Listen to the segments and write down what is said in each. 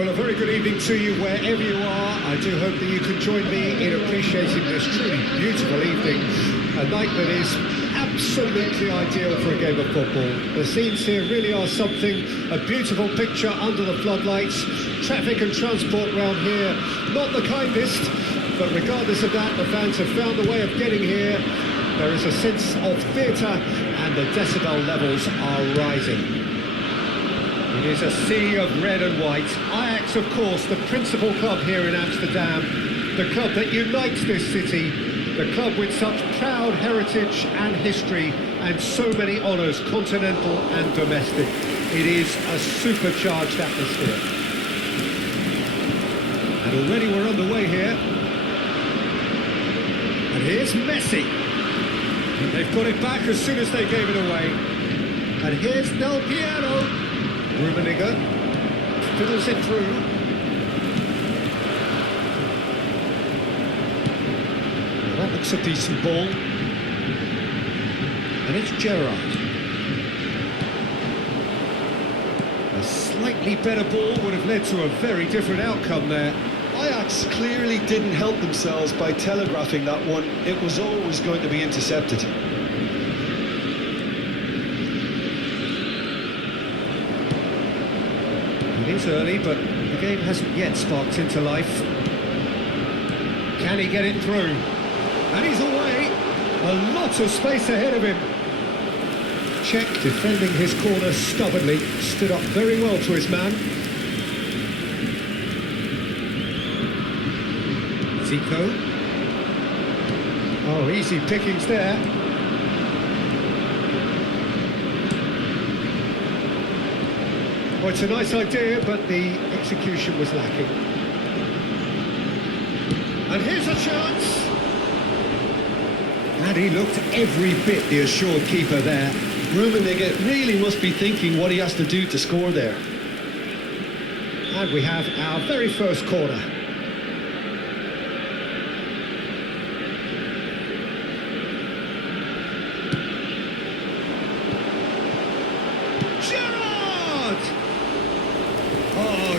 Well, a very good evening to you wherever you are. I do hope that you can join me in appreciating this truly beautiful evening. A night that is absolutely ideal for a game of football. The scenes here really are something. A beautiful picture under the floodlights. Traffic and transport round here, not the kindest. But regardless of that, the fans have found a way of getting here. There is a sense of theatre and the decibel levels are rising. It is a sea of red and white. Ajax, of course, the principal club here in Amsterdam, the club that unites this city, the club with such proud heritage and history and so many honours, continental and domestic. It is a supercharged atmosphere. And already we're underway here. And here's Messi. And they've got it back as soon as they gave it away. And here's Del Piero. Rummenigge fiddles it through. Well, that looks a decent ball. And it's Gerrard. A slightly better ball would have led to a very different outcome there. Ajax clearly didn't help themselves by telegraphing that one. It was always going to be intercepted. It is early, but the game hasn't yet sparked into life. Can he get it through? And he's away. A lot of space ahead of him. Czech defending his corner stubbornly. Stood up very well to his man. Zico. Oh, easy pickings there. Well, it's a nice idea, but the execution was lacking. And here's a chance. And he looked every bit the assured keeper there. Rummenigge really must be thinking what he has to do to score there. And we have our very first corner.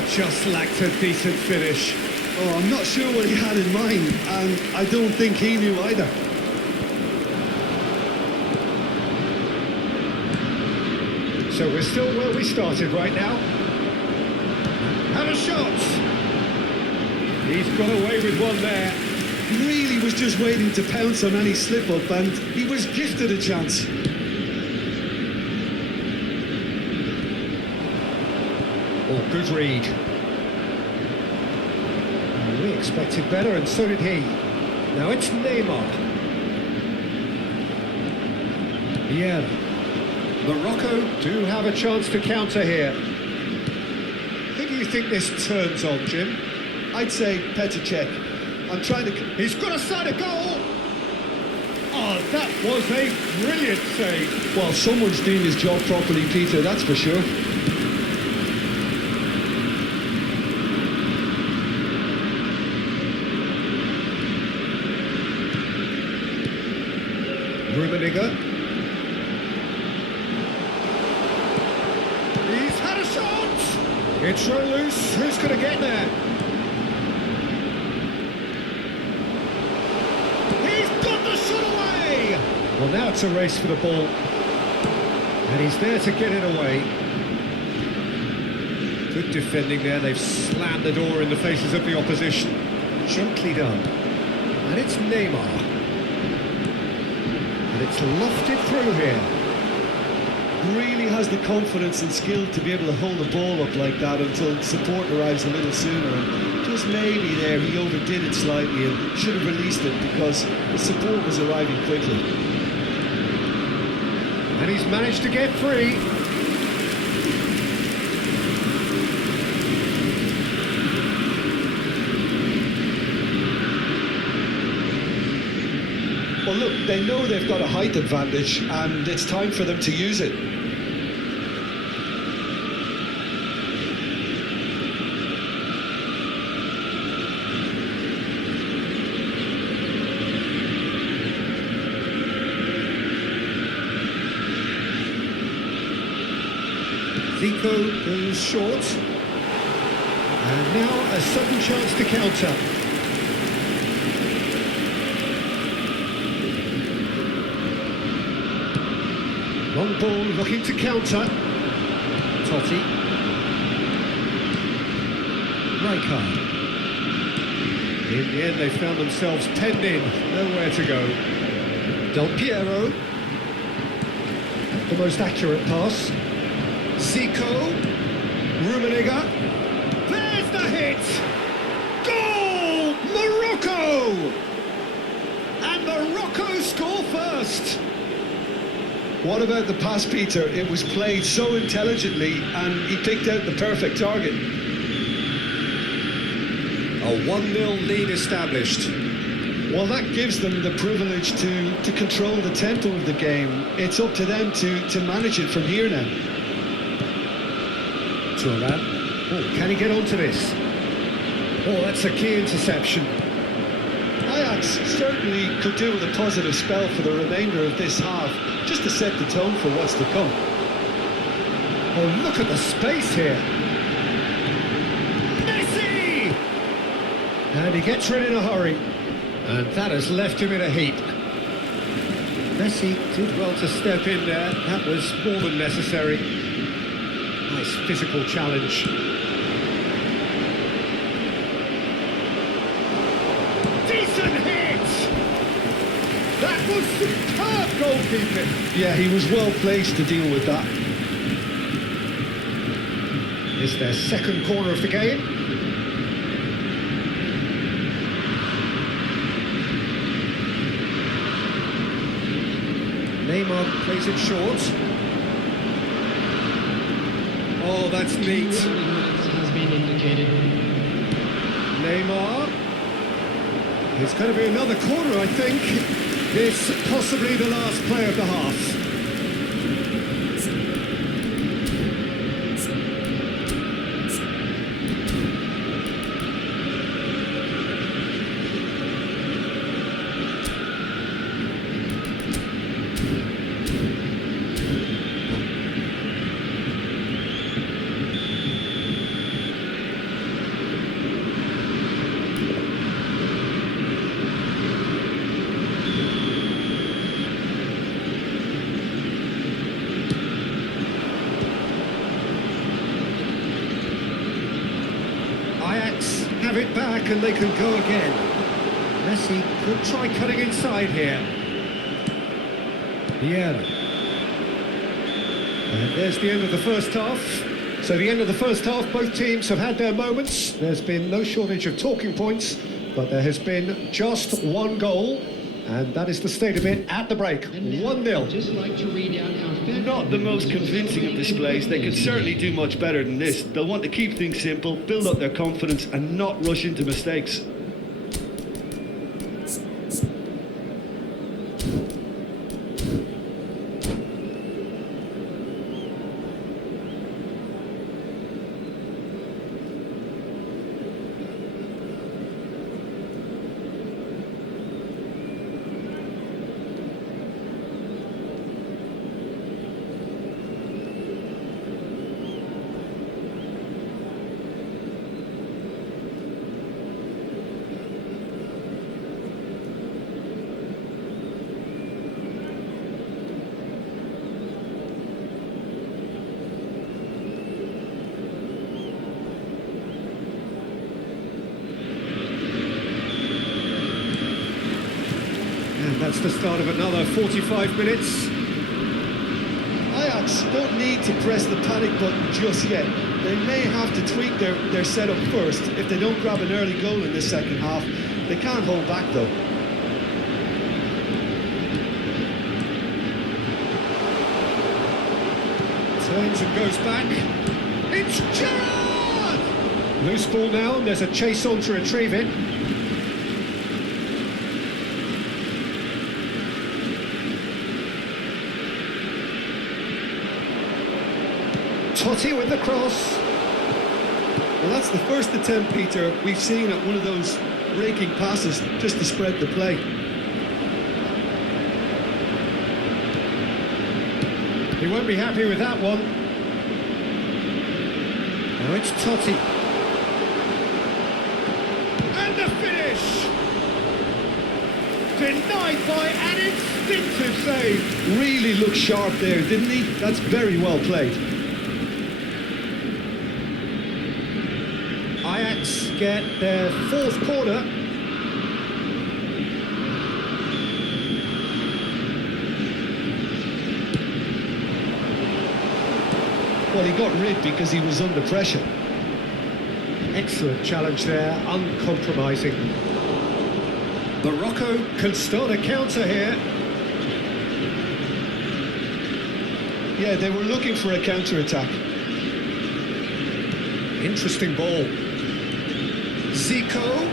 Just lacked a decent finish. Oh, I'm not sure what he had in mind, and I don't think he knew either. So we're still where we started right now. And a shot! He's got away with one there. He really was just waiting to pounce on any slip-up, and he was gifted a chance. Oh, good read. We expected better, and so did he. Now it's Neymar. Yeah. Morocco do have a chance to counter here. Who do you think this turns on, Jim? I'd say Petr Cech. I'm trying to... He's got a side of goal! Oh, that was a brilliant save. Well, someone's doing his job properly, Peter, that's for sure. Rummenigge. He's had a shot! It's run loose. Who's going to get there? He's got the shot away! Well, now it's a race for the ball. And he's there to get it away. Good defending there. They've slammed the door in the faces of the opposition. Gently done. And it's Neymar. It's lofted through here. Really has the confidence and skill to be able to hold the ball up like that until support arrives a little sooner. And just maybe there he overdid it slightly and should have released it because the support was arriving quickly. And he's managed to get free. Well, look, they know they've got a height advantage, and it's time for them to use it. Zico goes short. And now a sudden chance to counter. Long ball looking to counter. Totti. Rijkaard. In the end, they found themselves penned in, nowhere to go. Del Piero. The most accurate pass. Zico. Rummenigge. There's the hit! Goal! Morocco! And Morocco score first! What about the pass, Peter? It was played so intelligently and he picked out the perfect target. A 1-0 lead established. Well, that gives them the privilege to control the tempo of the game. It's up to them to manage it from here now. Thuram. Oh, can he get onto this? Oh, that's a key interception. Ajax certainly could do with a positive spell for the remainder of this half, just to set the tone for what's to come. Oh, look at the space here. Messi! And he gets rid in a hurry. And that has left him in a heap. Messi did well to step in there. That was more than necessary. Nice physical challenge. Decent hit! That was superb goalkeeping. Yeah, he was well placed to deal with that. It's their second corner of the game. Neymar plays it short. Oh, that's neat. Has been indicated. Neymar. It's going to be another corner, I think. This possibly the last play of the half. Ajax have it back and they can go again. Messi could try cutting inside here. Vieira. And there's the end of the first half. So the end of the first half, both teams have had their moments. There's been no shortage of talking points, but there has been just one goal. And that is the state of it at the break. 1-0. Just like to read out how Not the most convincing of displays. They could certainly do much better than this. They'll want to keep things simple, build up their confidence and not rush into mistakes. And that's the start of another 45 minutes. Ajax don't need to press the panic button just yet. They may have to tweak their setup first. If they don't grab an early goal in the second half, they can't hold back though. Turns and goes back. It's Gerrard! Loose ball now, and there's a chase on to retrieve it. Totti with the cross. Well, that's the first attempt, Peter, we've seen at one of those raking passes just to spread the play. He won't be happy with that one. Now it's Totti. touch. Denied by an instinctive save. Really looked sharp there, didn't he? That's very well played. Ajax get their fourth corner. Well, he got rid because he was under pressure. Excellent challenge there, uncompromising. Morocco can start a counter here. Yeah, they were looking for a counter-attack. Interesting ball. Zico.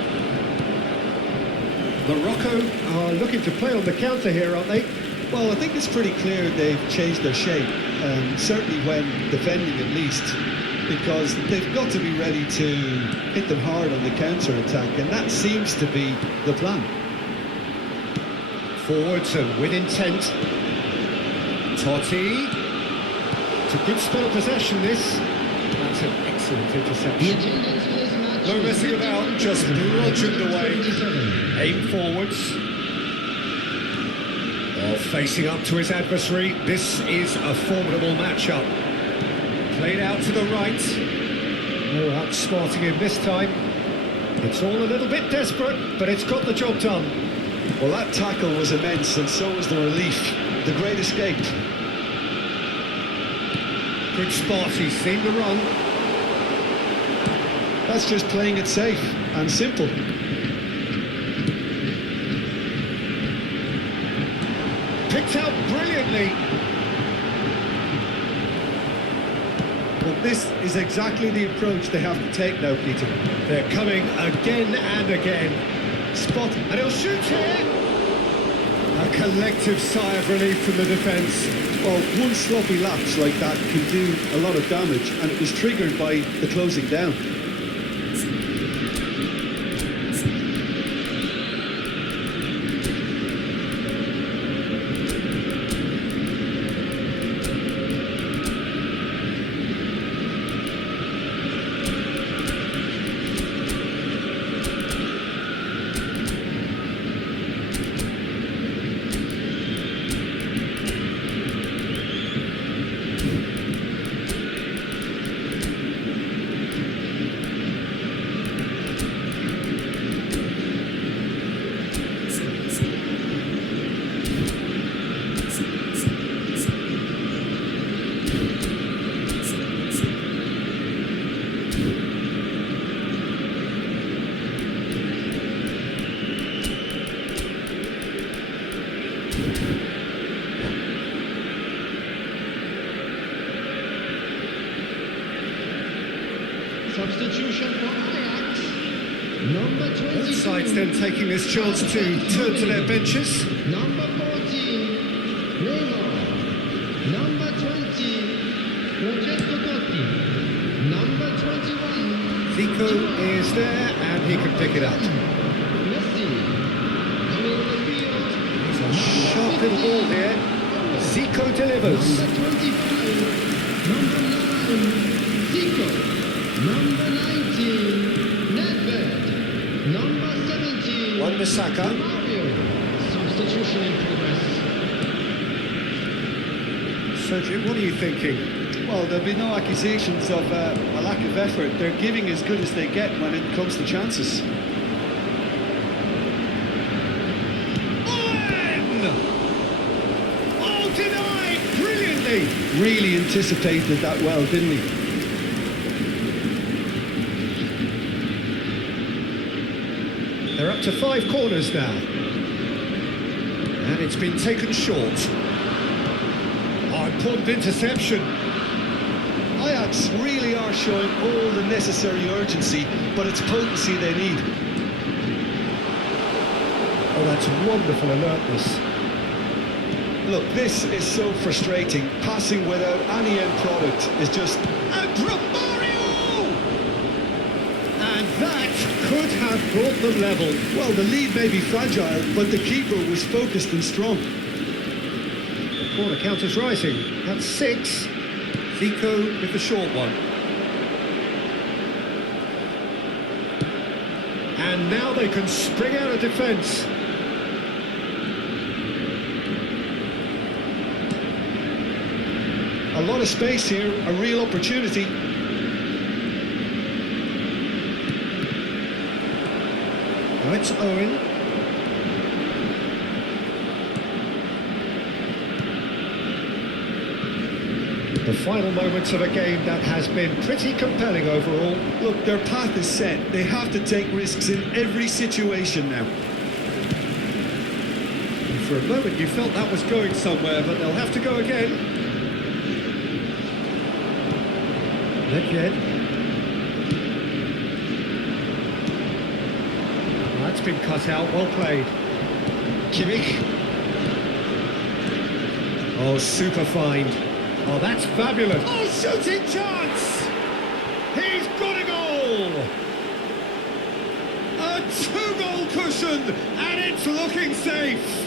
Morocco are looking to play on the counter here, aren't they? Well, I think it's pretty clear they've changed their shape, certainly when defending at least, because they've got to be ready to hit them hard on the counter-attack, and that seems to be the plan. Forwards and with intent. Totti. It's a good spell of possession, this. That's an excellent The interception. attendance for this match No is messing about, just bludgeoned away. 27. Aim forwards. Facing up to his adversary, this is a formidable matchup. Played out to the right. No outsmarting him this time. It's all a little bit desperate, but it's got the job done. Well, that tackle was immense, and so was the relief. The great escape. Good spot, he's seen the run. That's just playing it safe and simple. Picked out brilliantly. Well, this is exactly the approach they have to take now, Peter. They're coming again and again. Spot. And he'll shoot here. A collective sigh of relief from the defence. Well, one sloppy lapse like that can do a lot of damage, and it was triggered by the closing down. Substitution for Ajax. Number 22. Both sides then taking this chance to turn to their benches. Number 14. Neymar. Number 20. Francesco Totti. Number 21. Zico is there and he can pick it up. Messi. Coming on the field. It's a sharp little ball here. Zico delivers. Number 25. Number 9. Zico. Number 19, Nedved. Number 17, Wan-Bissaka. Mario. Substitution in progress. Sergio, what are you thinking? Well, there'll be no accusations of a lack of effort. They're giving as good as they get when it comes to chances. Oh, denied brilliantly. Really anticipated that well, didn't he? They're up to 5 corners now. And it's been taken short. Oh, important interception. Ajax really are showing all the necessary urgency, but it's potency they need. Oh, that's wonderful alertness. Look, this is so frustrating. Passing without any end product is just... And Romario! And that could have brought them level. Well, the lead may be fragile, but the keeper was focused and strong. The corner counter's rising. That's 6. Zico with the short one. And now they can spring out of defence. A lot of space here, a real opportunity. Now it's Owen. The final moments of a game that has been pretty compelling overall. Look, their path is set. They have to take risks in every situation now. For a moment you felt that was going somewhere, but they'll have to go again. Nedved. That's been cut out, well played. Kimmich. Oh, super find. Oh, that's fabulous. Oh, shooting chance! He's got a goal! A two-goal cushion, and it's looking safe.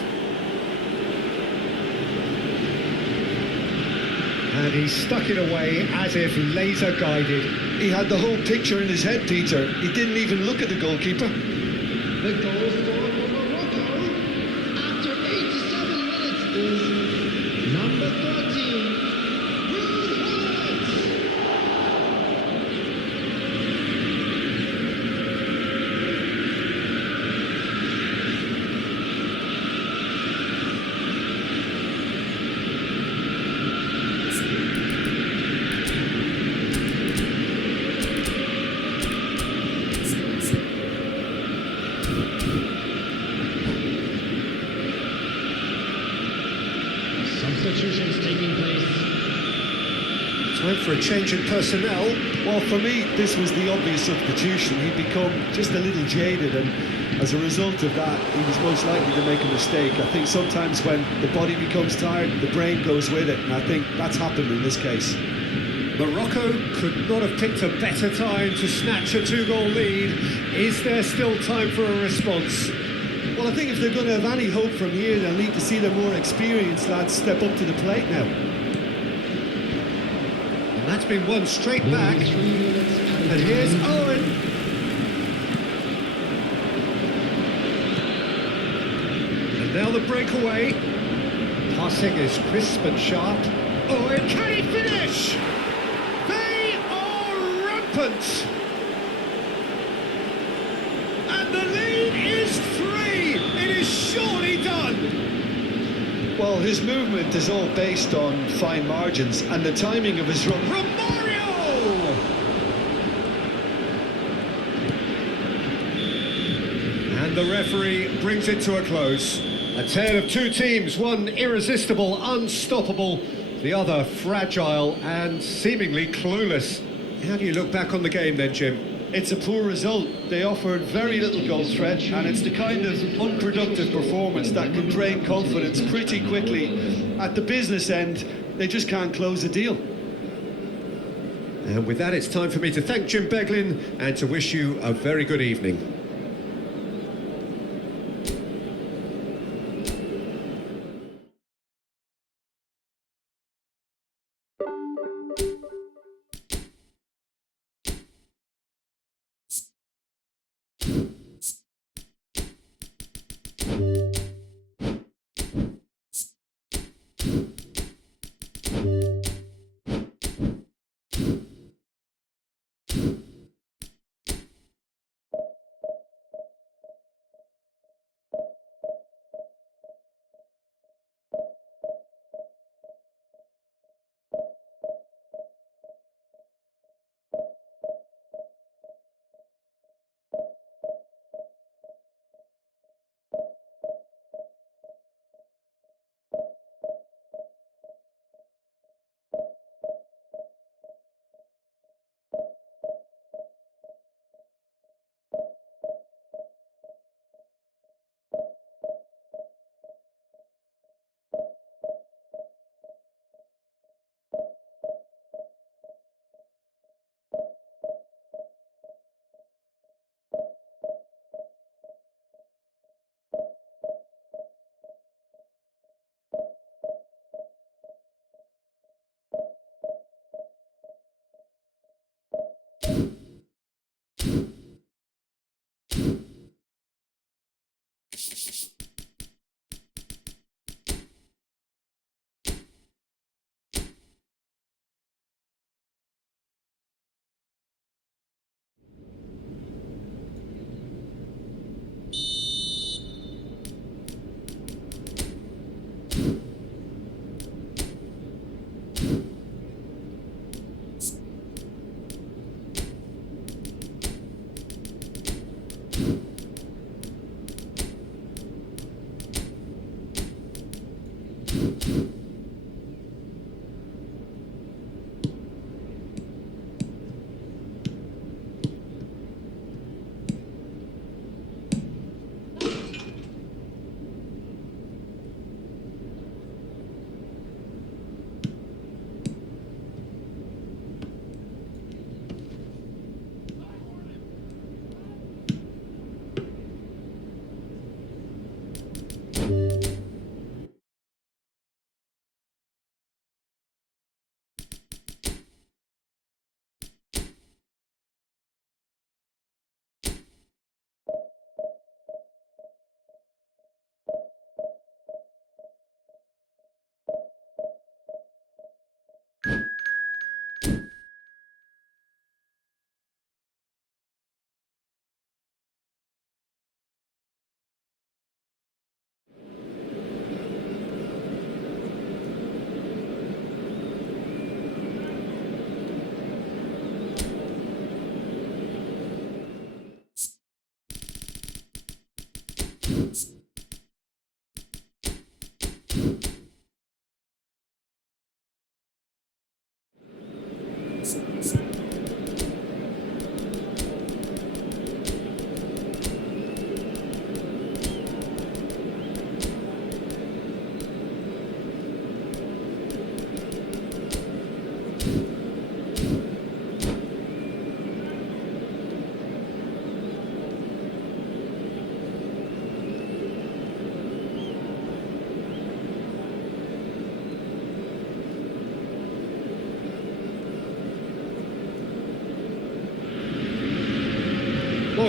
And he stuck it away as if laser-guided. He had the whole picture in his head, Peter. He didn't even look at the goalkeeper. The goal scored for Morocco after 87 minutes is number 13, Ruud Gullit. Substitutions taking place. Time for a change in personnel. Well, for me, this was the obvious substitution. He'd become just a little jaded, and as a result of that, he was most likely to make a mistake. I think sometimes when the body becomes tired, the brain goes with it, and I think that's happened in this case. Morocco could not have picked a better time to snatch a two-goal lead. Is there still time for a response? Well, I think if they're going to have any hope from here, they'll need to see their more experienced lads step up to the plate now. And that's been won straight back. 3 minutes added And here's time. Owen. And now the breakaway. Passing is crisp and sharp. Owen, can he finish? They are rampant. And the lead is 3. It is surely done. Well, his movement is all based on fine margins, and the timing of his run. Romario! And the referee brings it to a close. A tale of two teams, one irresistible, unstoppable, the other fragile and seemingly clueless. How do you look back on the game then, Jim? It's a poor result. They offered very little goal threat, and it's the kind of unproductive performance that can drain confidence pretty quickly. At the business end, they just can't close a deal. And with that, it's time for me to thank Jim Beglin and to wish you a very good evening.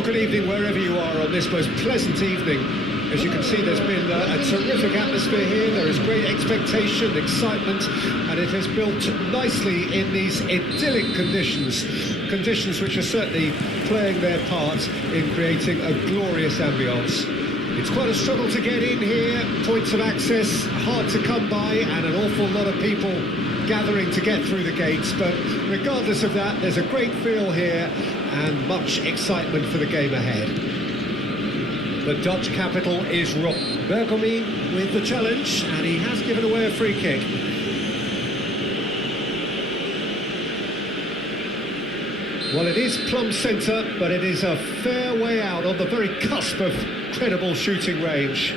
Well, good evening wherever you are on this most pleasant evening. As you can see, there's been a terrific atmosphere here. There is great expectation, excitement, and it has built nicely in these idyllic conditions. Conditions which are certainly playing their part in creating a glorious ambience. It's quite a struggle to get in here, points of access hard to come by, and an awful lot of people gathering to get through the gates, but regardless of that, there's a great feel here and much excitement for the game ahead. The Dutch capital is Bergomi with the challenge, and he has given away a free kick. Well, it is plumb centre, but it is a fair way out on the very cusp of credible shooting range.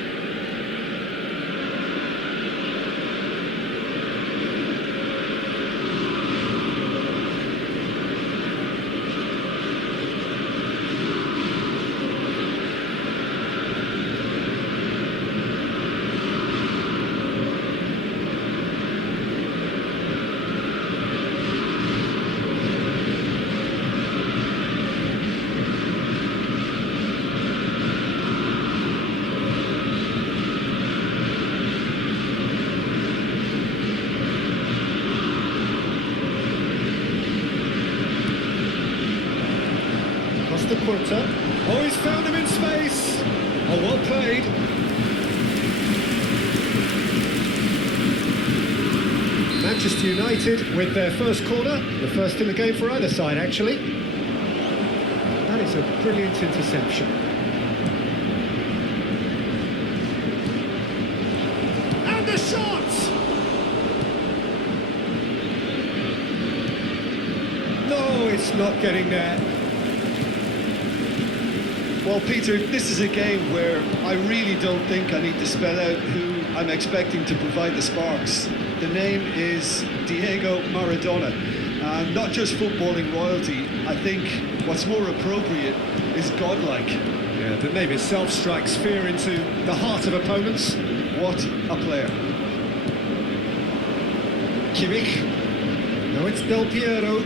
The quarter. Oh, he's found him in space. Oh, well played. Manchester United with their first corner, the first in the game for either side, actually. That is a brilliant interception. And the shot! No, it's not getting there. Well, Peter, this is a game where I really don't think I need to spell out who I'm expecting to provide the sparks. The name is Diego Maradona. Not just footballing royalty, I think what's more appropriate is godlike. Yeah, the name itself strikes fear into the heart of opponents. What a player. Kimmich. Now it's Del Piero.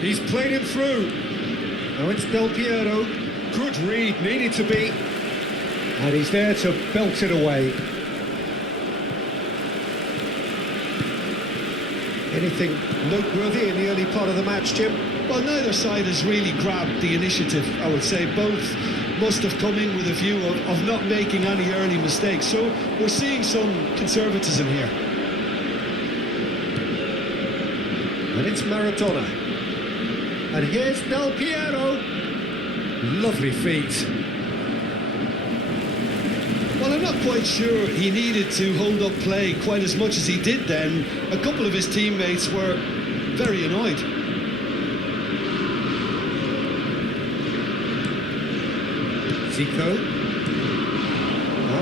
He's played him through. Now it's Del Piero. Good read, needed to be. And he's there to belt it away. Anything noteworthy in the early part of the match, Jim? Well, neither side has really grabbed the initiative, I would say. Both must have come in with a view of not making any early mistakes. So we're seeing some conservatism here. And it's Maradona. And here's Del Piero. Lovely feet. Well, I'm not quite sure he needed to hold up play quite as much as he did then. A couple of his teammates were very annoyed. Zico.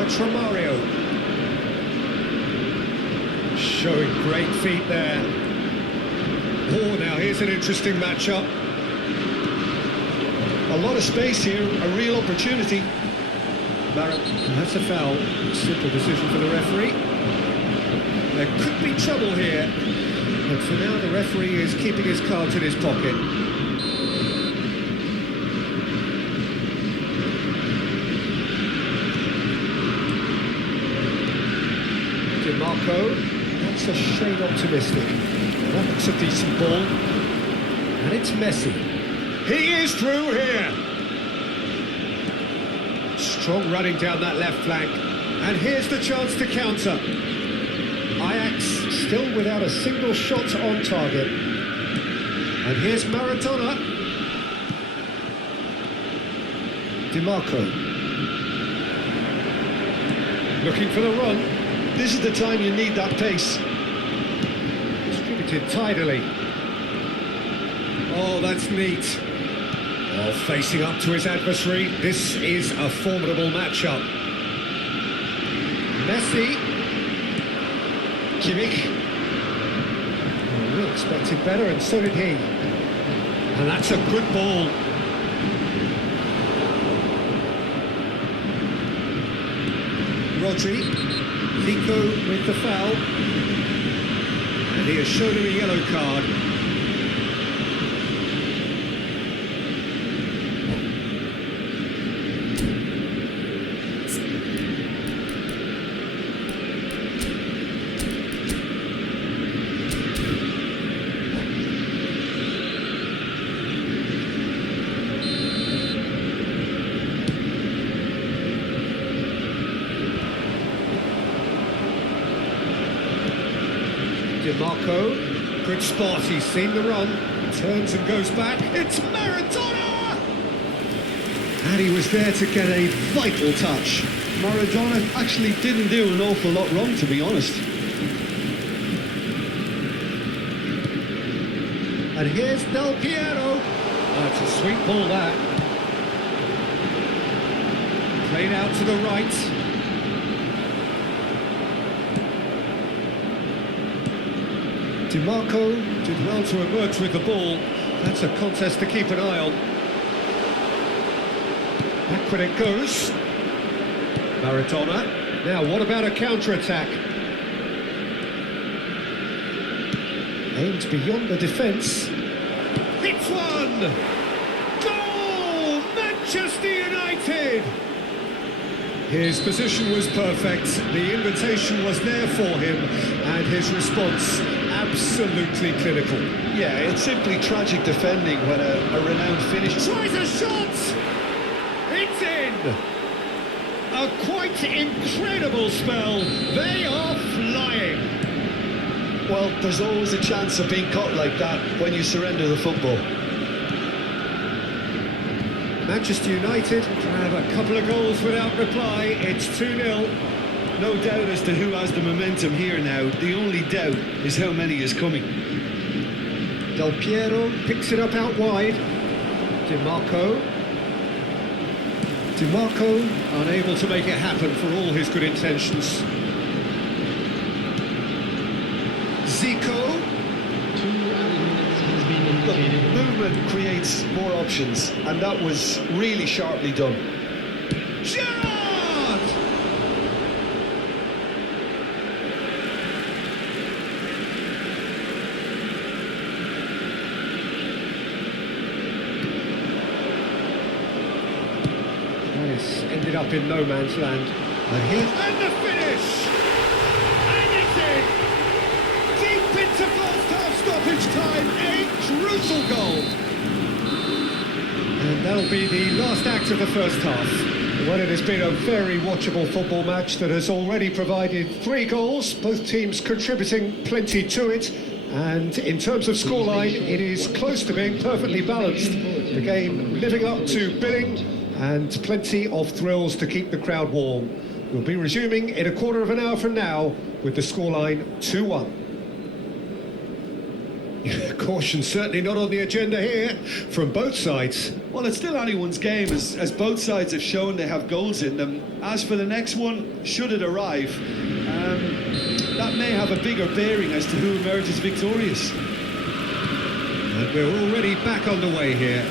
Tramario. Showing great feet there. Oh, now here's an interesting matchup. A lot of space here, a real opportunity. That's a foul. Simple decision for the referee. There could be trouble here. But for now, the referee is keeping his cards in his pocket. DiMarco. That's a shade optimistic. That looks a decent ball. And it's Messi. He is through here. Strong running down that left flank. And here's the chance to counter. Ajax still without a single shot on target. And here's Maradona. DiMarco. Looking for the run. This is the time you need that pace. Distributed tidily. Oh, that's neat. Well, facing up to his adversary, this is a formidable matchup. Messi. Kimmich. Oh, we expected better, and so did he. And that's a good ball. Rodri. Zico with the foul. And he has shown him a yellow card. DiMarco, good spot, he's seen the run, turns and goes back, it's Maradona! And he was there to get a vital touch. Maradona actually didn't do an awful lot wrong, to be honest. And here's Del Piero. That's a sweet ball, that. Played out to the right. DiMarco did well to emerge with the ball. That's a contest to keep an eye on. Back when it goes. Maradona. Now, what about a counter-attack? Aims beyond the defence. Hits one! Goal! Manchester United! His position was perfect, the invitation was there for him, and his response absolutely clinical. Yeah, it's simply tragic defending when a renowned finish... Tries a shot! It's in! A quite incredible spell. They are flying. Well, there's always a chance of being caught like that when you surrender the football. Manchester United have a couple of goals without reply. It's 2-0. No doubt as to who has the momentum here now. The only doubt is how many is coming. Del Piero picks it up out wide. DiMarco. DiMarco unable to make it happen for all his good intentions. Zico. 2 added minutes has been indicated. Movement creates more options, and that was really sharply done. Gerrard! That is ended up in no man's land. And here, and the finish! And it's in! Deep into first half stoppage time, a crucial goal. And that'll be the last act of the first half. Well, it has been a very watchable football match that has already provided 3 goals, both teams contributing plenty to it. And in terms of scoreline, it is close to being perfectly balanced. The game living up to billing and plenty of thrills to keep the crowd warm. We'll be resuming in a quarter of an hour from now with the scoreline 2-1. Caution certainly not on the agenda here from both sides. Well, it's still anyone's game, as both sides have shown they have goals in them. As for the next one, should it arrive, that may have a bigger bearing as to who emerges victorious. And we're already back underway here.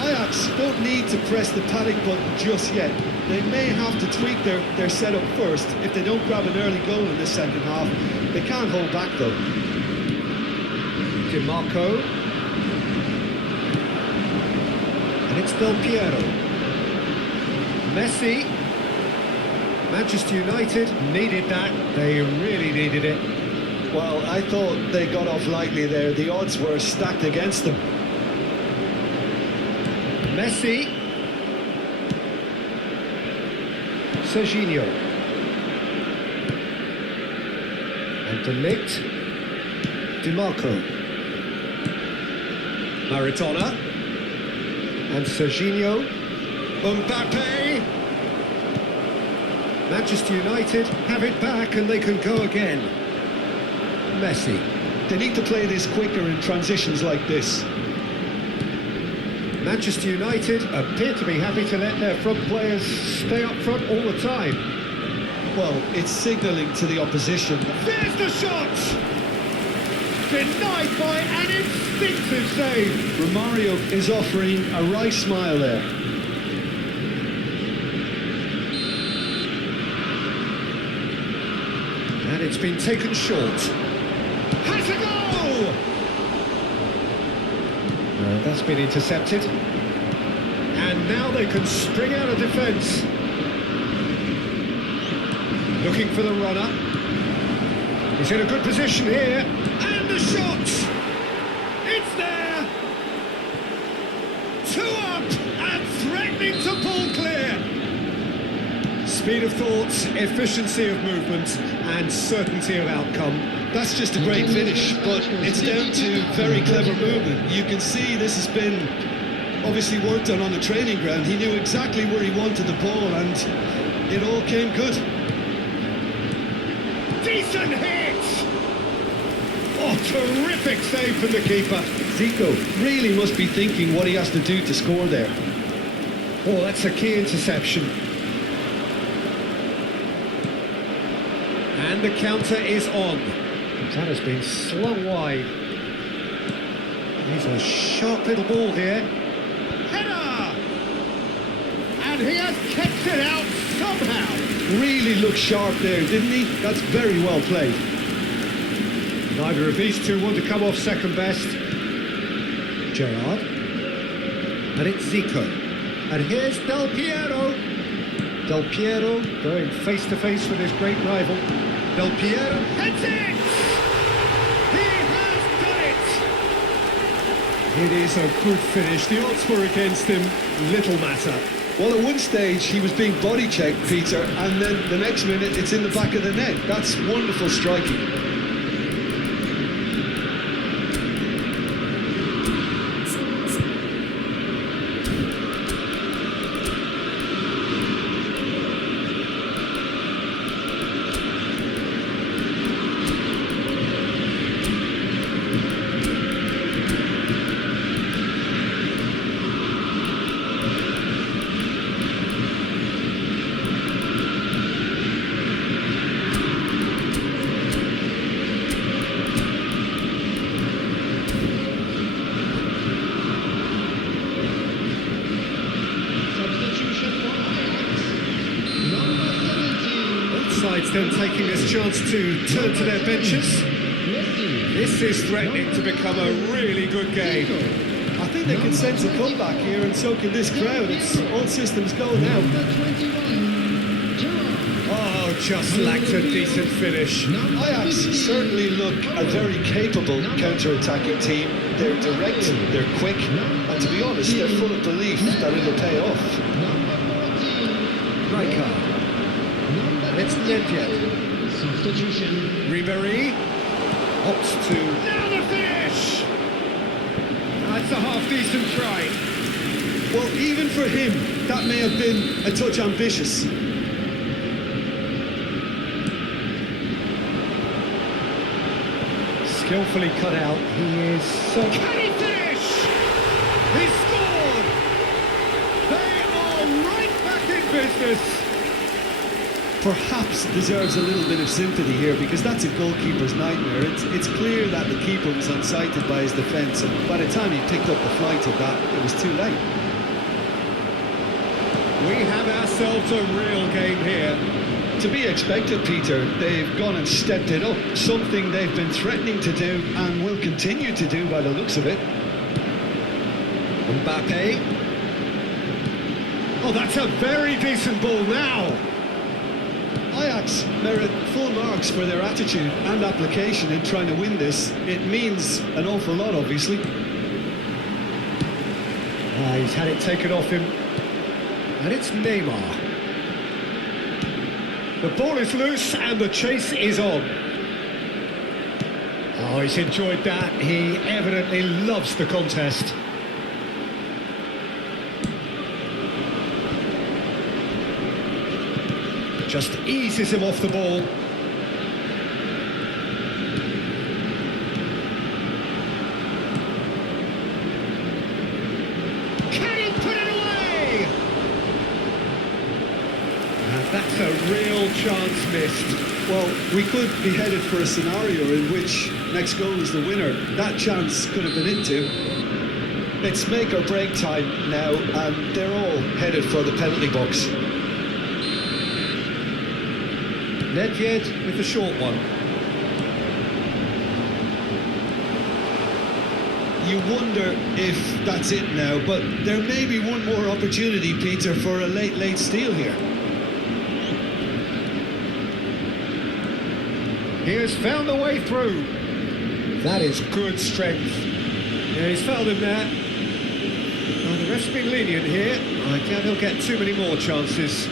Ajax don't need to press the panic button just yet. They may have to tweak their setup first if they don't grab an early goal in the second half. They can't hold back though. DiMarco. And it's Del Piero. Messi. Manchester United needed that. They really needed it. Well, I thought they got off lightly there. The odds were stacked against them. Messi. Serginho. And De Ligt. DiMarco. Maradona. And Serginho. Mbappe. Manchester United have it back and they can go again. Messi. They need to play this quicker in transitions like this. Manchester United appear to be happy to let their front players stay up front all the time. Well, it's signalling to the opposition. There's the shot! Denied by an instinctive save. Romario is offering a wry smile there. And it's been taken short. Has a goal! That's been intercepted. And now they can spring out of defence. Looking for the runner. He's in a good position here. And the shot! It's there! 2 up and threatening to pull clear. Speed of thought, efficiency of movement, and certainty of outcome. That's just a great finish, but it's down to very clever movement. You can see this has been obviously worked on the training ground. He knew exactly where he wanted the ball, and it all came good. Decent hit! Oh, terrific save from the keeper. Zico really must be thinking what he has to do to score there. Oh, that's a key interception. And the counter is on. That has been slung wide. He's a sharp little ball here. Header! And he has kept it out somehow. Really looked sharp there, didn't he? That's very well played. Neither of these two want to come off second best. Gerrard. And it's Zico. And here's Del Piero. Del Piero going face to face with his great rival. Del Piero heads it! He has done it! It is a good finish. The odds were against him. Little matter. Well, at one stage he was being body checked, Peter, and then the next minute it's in the back of the net. That's wonderful striking. Sides then taking this chance to turn to their benches. This is threatening to become a really good game. I think they can sense a comeback here, and so can this crowd. It's all systems go now. Oh, just lacked a decent finish. Ajax certainly look a very capable counter-attacking team. They're direct, they're quick, and to be honest, they're full of belief that it'll pay off. Rijkaard. And it's Nedved. Substitution. Ribéry opts to... Now the finish! That's a half-decent try. Well, even for him, that may have been a touch ambitious. Skillfully cut out. He is so... Can he finish? He scored! They are right back in business. Perhaps deserves a little bit of sympathy here, because that's a goalkeeper's nightmare. It's clear that the keeper was unsighted by his defence, and by the time he picked up the flight of that, it was too late. We have ourselves a real game here. To be expected, Peter. They've gone and stepped it up, something they've been threatening to do and will continue to do by the looks of it. Mbappe. Oh, that's a very decent ball now. Ajax merit full marks for their attitude and application in trying to win this. It means an awful lot, obviously. He's had it taken off him. And it's Neymar. The ball is loose and the chase is on. Oh, he's enjoyed that. He evidently loves the contest. Just eases him off the ball. Can he put it away? And that's a real chance missed. Well, we could be headed for a scenario in which next goal is the winner. That chance could have been into. It's make or break time now, and they're all headed for the penalty box. Nedved with the short one. You wonder if that's it now, but there may be one more opportunity, Peter, for a late steal here. He has found a way through. That is good strength. Yeah, he's fouled him there. Well, the ref's been lenient here. I doubt he'll get too many more chances.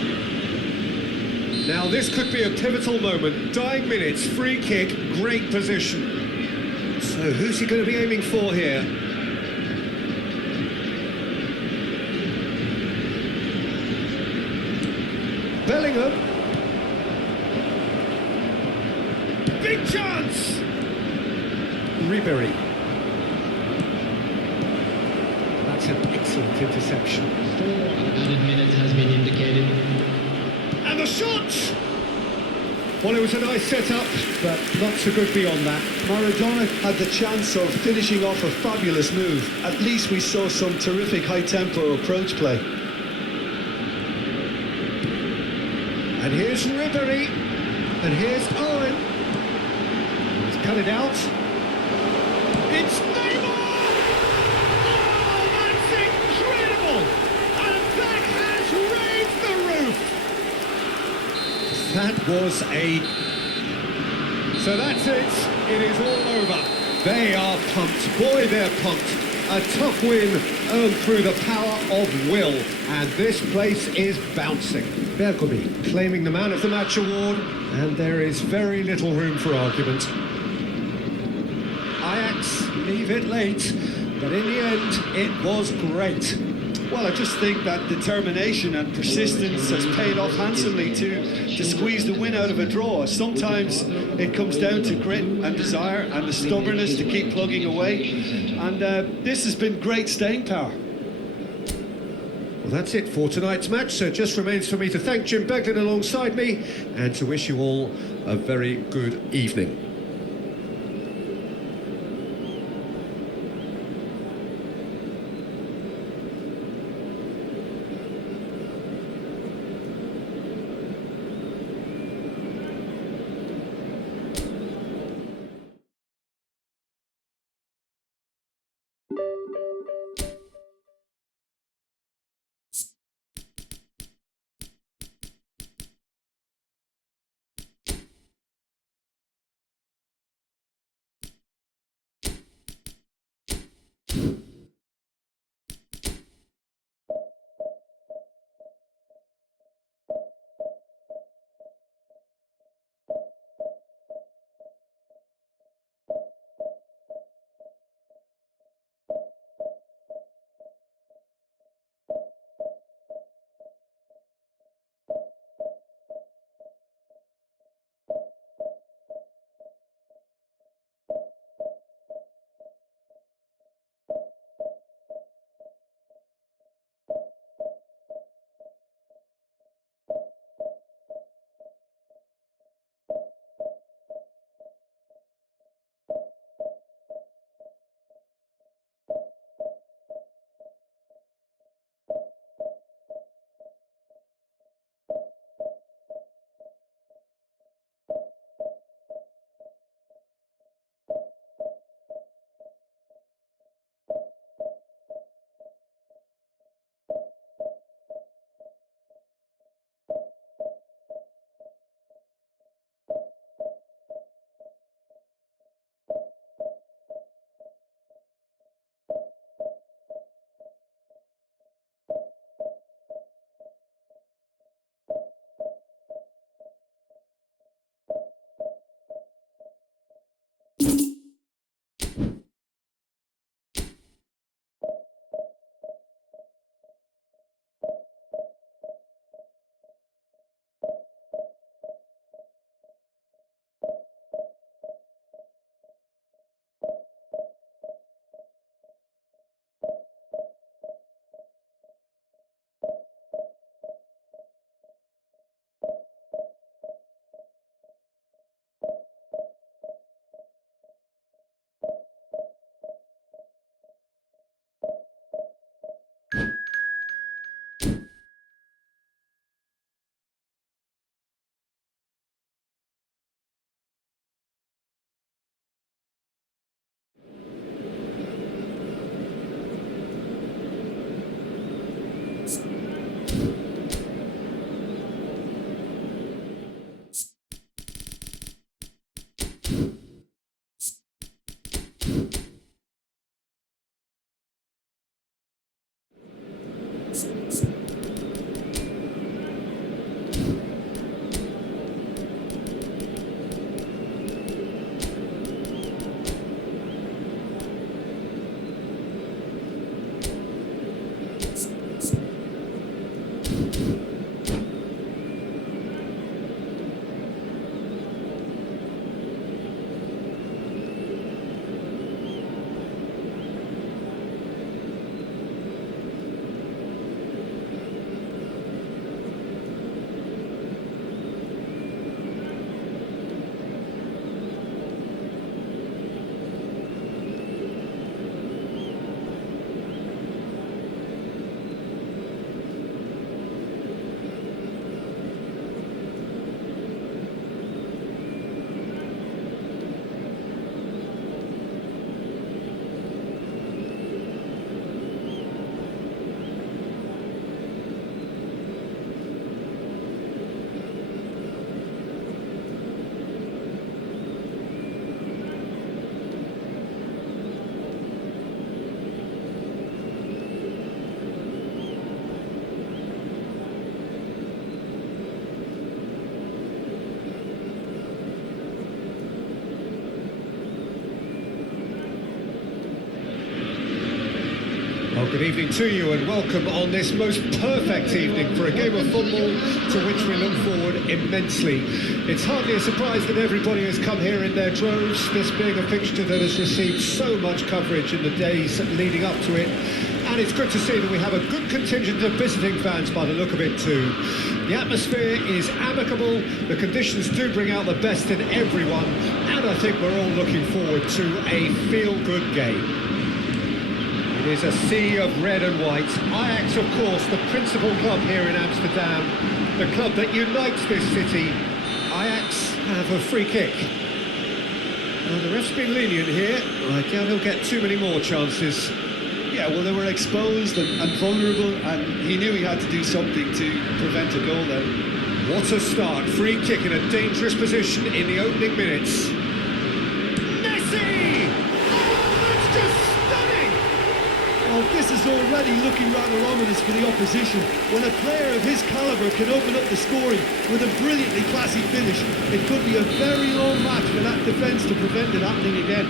Now this could be a pivotal moment. Dying minutes, free kick, great position. So who's he going to be aiming for here? Bellingham. Big chance! Ribery. That's an excellent interception. 4 added minutes has been indicated. And the shot! Well, it was a nice setup, but not so good beyond that. Maradona had the chance of finishing off a fabulous move. At least we saw some terrific high-tempo approach play. And here's Ribery. And here's Owen. He's cut it out. It's Neymar! Oh, that's incredible! And that has raised the roof! That was a... So that's it. It is all over. They are pumped. Boy, they're pumped. A tough win earned through the power of will. And this place is bouncing. Bergomi claiming the Man of the Match award. And there is very little room for argument. Ajax leave it late. But in the end, it was great. Well, I just think that determination and persistence has paid off handsomely to squeeze the win out of a draw. Sometimes it comes down to grit and desire and the stubbornness to keep plugging away. And this has been great staying power. Well, that's it for tonight's match. So it just remains for me to thank Jim Beglin alongside me and to wish you all a very good evening. Well, good evening to you and welcome on this most perfect evening for a game of football to which we look forward immensely. It's hardly a surprise that everybody has come here in their droves, this being a fixture that has received so much coverage in the days leading up to it. And it's good to see that we have a good contingent of visiting fans by the look of it too. The atmosphere is amicable, the conditions do bring out the best in everyone, and I think we're all looking forward to a feel-good game. It is a sea of red and white. Ajax, of course, the principal club here in Amsterdam, the club that unites this city. Ajax have a free kick. Well, the ref's been lenient here. I doubt he'll get too many more chances. Yeah, well, they were exposed and vulnerable, and he knew he had to do something to prevent a goal then. What a start. Free kick in a dangerous position in the opening minutes. Messi! Oh, that's just stunning! Well, this is already looking rather ominous for the opposition. When a player of his calibre can open up the scoring with a brilliantly classy finish, it could be a very long match for that defence to prevent it happening again.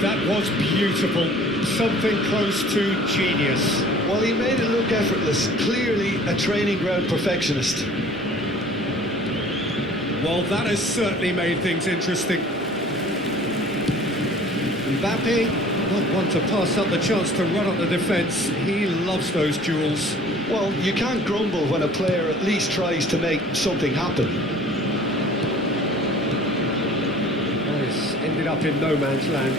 That was beautiful. Something close to genius. Well, he made it look effortless. Clearly a training ground perfectionist. Well, that has certainly made things interesting. Mbappe, not one to pass up the chance to run up the defence. He loves those duels. Well, you can't grumble when a player at least tries to make something happen. Oh, it's ended up in no man's land.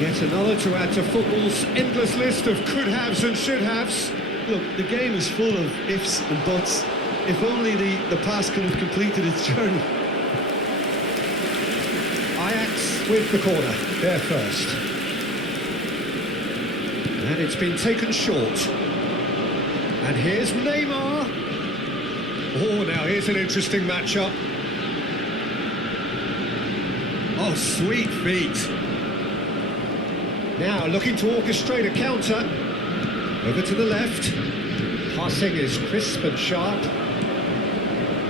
Yet another to add to football's endless list of could-haves and should-haves. Look, the game is full of ifs and buts. If only the pass could have completed its journey. Ajax with the corner, there first. And it's been taken short. And here's Neymar. Oh, now here's an interesting matchup. Oh, sweet feet. Now looking to orchestrate a counter. Over to the left. Passing is crisp and sharp.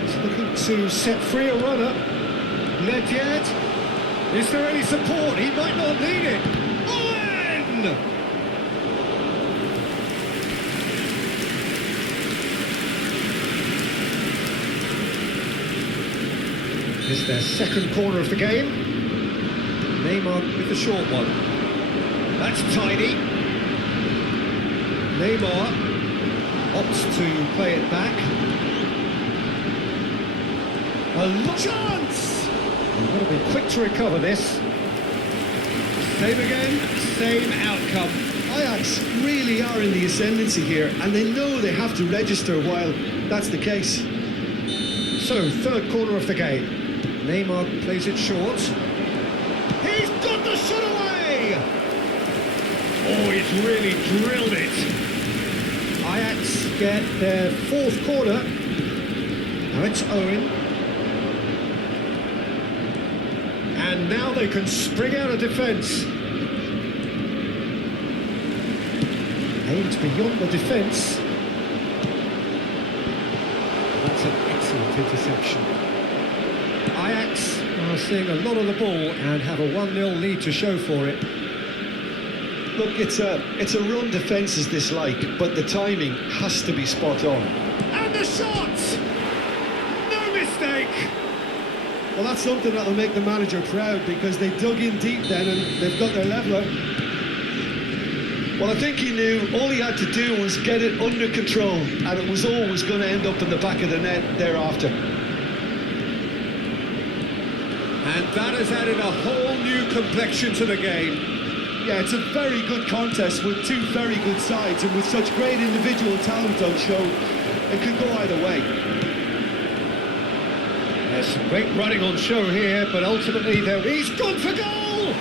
He's looking to set free a runner. Not yet. Is there any support? He might not need it. Owen! This is their second corner of the game. Neymar with the short one. That's tidy. Neymar opts to play it back. A chance! You've got to be quick to recover this. Same again, same outcome. Ajax really are in the ascendancy here, and they know they have to register while that's the case. So, third corner of the game. Neymar plays it short. He's got the shot away! Oh, he's really drilled it. Ajax get their fourth corner. Now it's Owen. And now they can spring out of defence. Aimed beyond the defence. That's an excellent interception. Ajax are seeing a lot of the ball and have a 1-0 lead to show for it. Look, it's a run defence dislike, but the timing has to be spot on. And the shot! No mistake! Well, that's something that'll make the manager proud, because they dug in deep then and they've got their leveller. Well, I think he knew all he had to do was get it under control, and it was always going to end up in the back of the net thereafter. And that has added a whole new complexion to the game. Yeah, it's a very good contest with two very good sides, and with such great individual talent on show, it could go either way. There's some great running on show here, but ultimately he's gone for goal!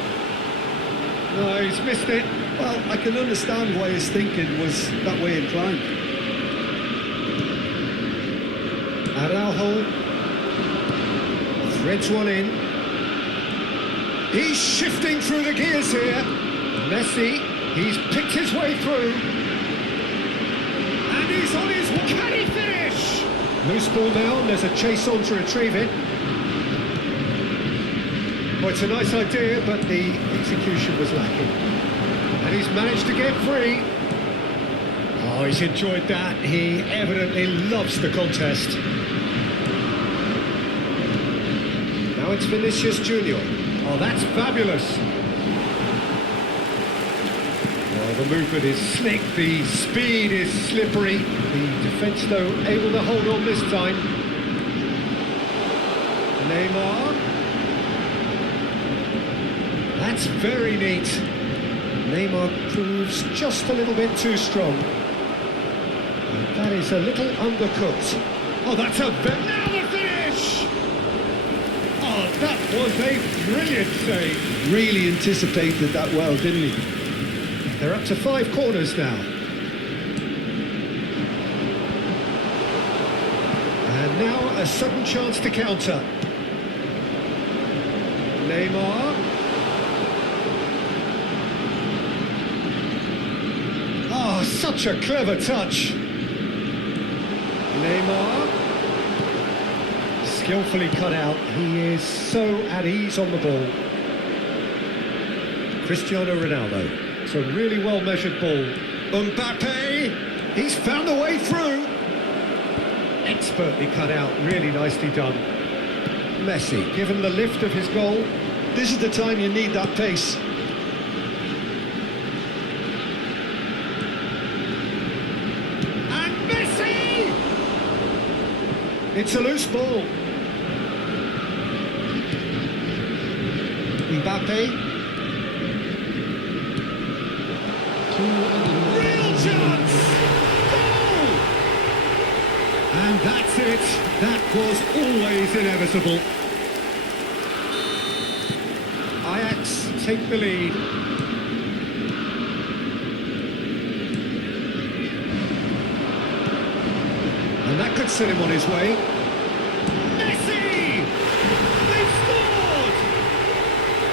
No, he's missed it. Well, I can understand why his thinking was that way inclined. Araujo threads one in. He's shifting through the gears here. Messi, he's picked his way through. And he's on his... Can he finish? Loose ball now, and there's a chase on to retrieve it. Well, it's a nice idea, but the execution was lacking. And he's managed to get free. Oh, he's enjoyed that. He evidently loves the contest. Now it's Vinicius Junior. Oh, that's fabulous. Well, the movement is slick, the speed is slippery. The defence, though, able to hold on this time. Neymar. That's very neat. Neymar proves just a little bit too strong. And that is a little undercooked. Oh, that's a... Now the finish! Oh, that was a brilliant save. Really anticipated that well, didn't he? They're up to 5 corners now. And now a sudden chance to counter. Neymar. Oh, such a clever touch. Neymar. Skillfully cut out. He is so at ease on the ball. Cristiano Ronaldo. It's a really well-measured ball. Mbappe, he's found a way through. Expertly cut out, really nicely done. Messi, given the lift of his goal. This is the time you need that pace. And Messi! It's a loose ball. Mbappe. Real chance! Goal! And that's it. That was always inevitable. Ajax take the lead. And that could set him on his way. Messi! They've scored!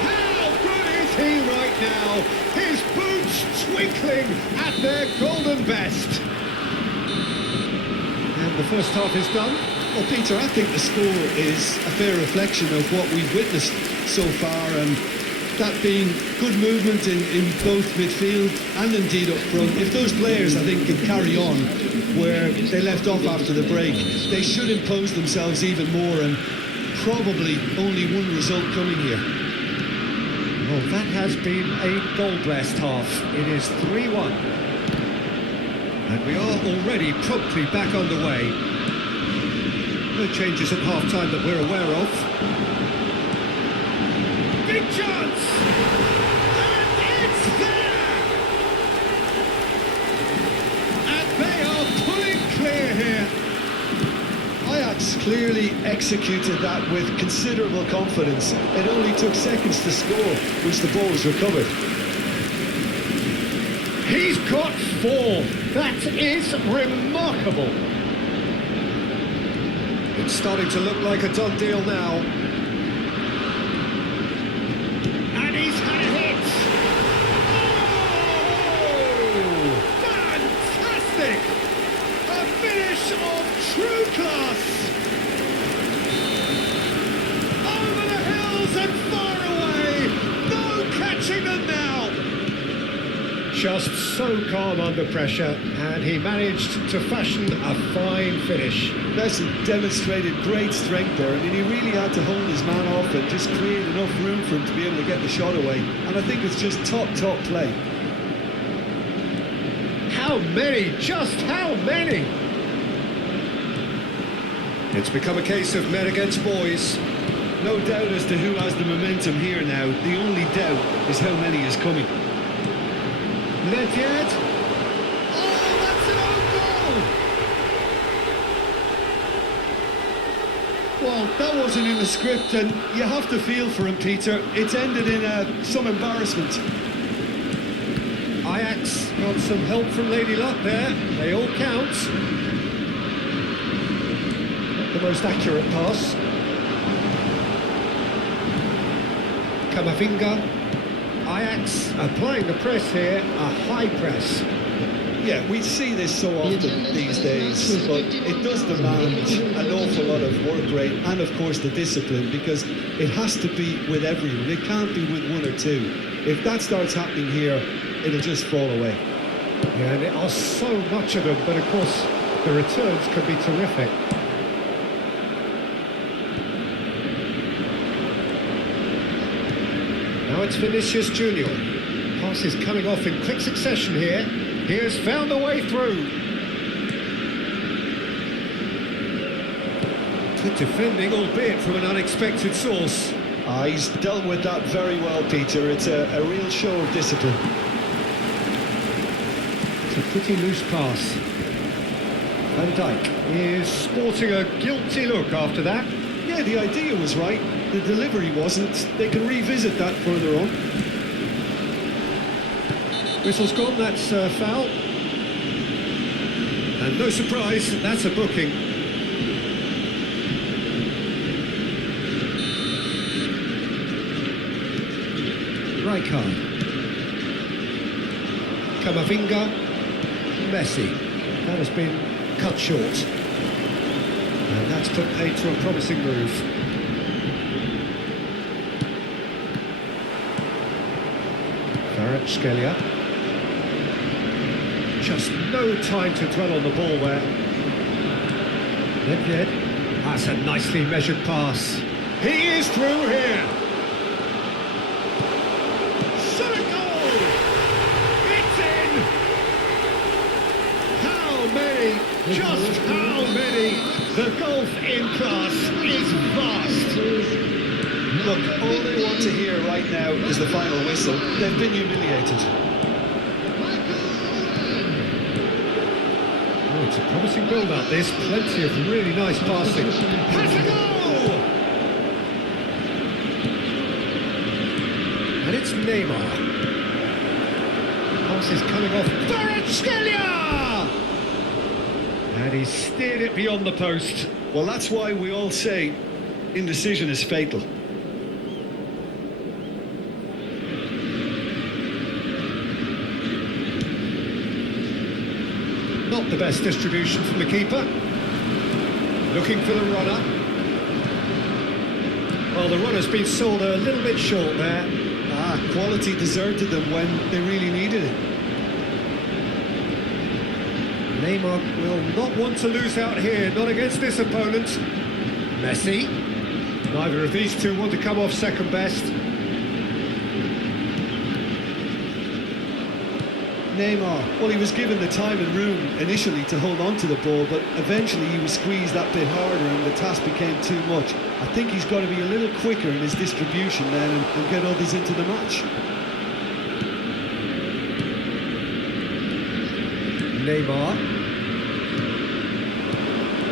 How good is he right now? His boots twinkling at their golden best. And the first half is done. Well, Peter, I think the score is a fair reflection of what we've witnessed so far, and that being good movement in both midfield and indeed up front. If those players, I think, can carry on where they left off after the break, they should impose themselves even more, and probably only one result coming here. Well, that has been a goal-blessed half. It is 3-1. And we are already promptly back underway. No changes at half-time that we're aware of. Big chance! And it's there! And they are pulling clear here. Ajax clearly executed that with considerable confidence. It only took seconds to score, which the ball was recovered. He's got 4. That is remarkable. It's starting to look like a done deal now. And he's had a hit. Oh! Fantastic! A finish of true class. Over the hills and far away. No catching them now. Just so calm under pressure, and he managed to fashion a fine finish. Messi demonstrated great strength there. I mean, he really had to hold his man off and just create enough room for him to be able to get the shot away. And I think it's just top play. How many? Just how many? It's become a case of men against boys. No doubt as to who has the momentum here now. The only doubt is how many is coming. Nedved. Oh, that's an own goal! Well, that wasn't in the script, and you have to feel for him, Peter. It's ended in some embarrassment. Ajax got some help from Lady Luck there. They all count. Not the most accurate pass. Camavinga. Ajax applying the press here, a high press. Yeah, we see this so often these days, but it does demand an awful lot of work rate and, of course, the discipline, because it has to be with everyone. It can't be with one or two. If that starts happening here, it'll just fall away. Yeah, and there are so much of them, but of course, the returns can be terrific. Now it's Vinicius Junior. Pass is coming off in quick succession here. He has found a way through. Good defending, albeit from an unexpected source. He's dealt with that very well, Peter. It's a real show of discipline. It's a pretty loose pass. Van Dijk is sporting a guilty look after that. Yeah, the idea was right. The delivery wasn't. They can revisit that further on. Whistle's gone, that's a foul. And no surprise, that's a booking. Rijkaard. Camavinga. Messi. That has been cut short. And that's put paid to a promising move. Scalia. Just no time to dwell on the ball there. Nedved. That's a nicely measured pass. He is through here. Shot a goal! It's in! How many? Just how many? The gulf in class is vast. Look, all they want to hear right now is the final whistle. They've been humiliated. Oh, it's a promising build-up, this. Plenty of really nice passing. Has a goal! And it's Neymar. Pass is coming off. Scalia! And he steered it beyond the post. Well, that's why we all say indecision is fatal. Not the best distribution from the keeper. Looking for the runner. Well, the runner's been sold a little bit short there. Quality deserted them when they really needed it. Neymar will not want to lose out here, not against this opponent. Messi. Neither of these two want to come off second best. Neymar, well, he was given the time and room initially to hold on to the ball, but eventually he was squeezed that bit harder and the task became too much. I think he's got to be a little quicker in his distribution then and get others into the match. Neymar.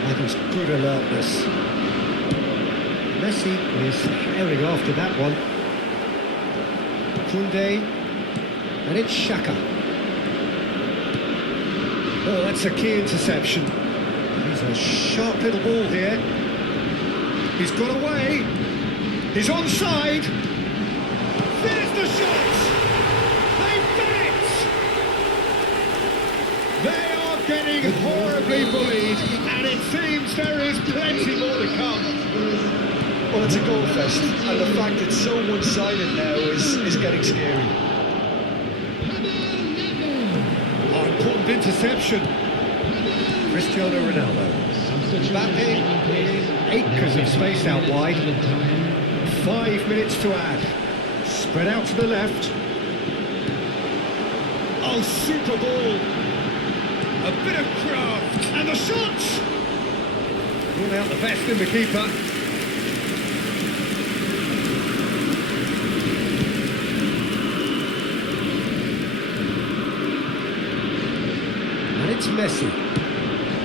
That was good alertness. Messi is herring after that one. Koundé. And it's Xhaka. Oh, that's a key interception. He's a sharp little ball here. He's got away. He's onside. There's the shot. They've done it. They are getting horribly bullied, and it seems there is plenty more to come. Well, it's a goal fest, and the fact it's so one-sided now is getting scary. important interception. Cristiano Ronaldo. Mbappe with acres of space out wide. 5 minutes to add. Spread out to the left. Oh, super ball. A bit of craft. And the shot! Brought out the best in the keeper. And it's Messi.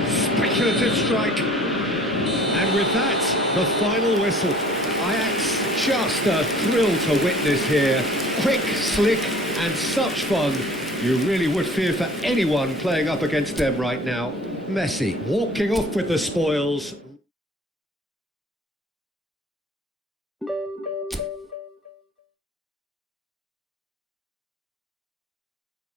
Speculative strike. And with that, the final whistle. Ajax, just a thrill to witness here. Quick, slick, and such fun. You really would fear for anyone playing up against them right now. Messi walking off with the spoils.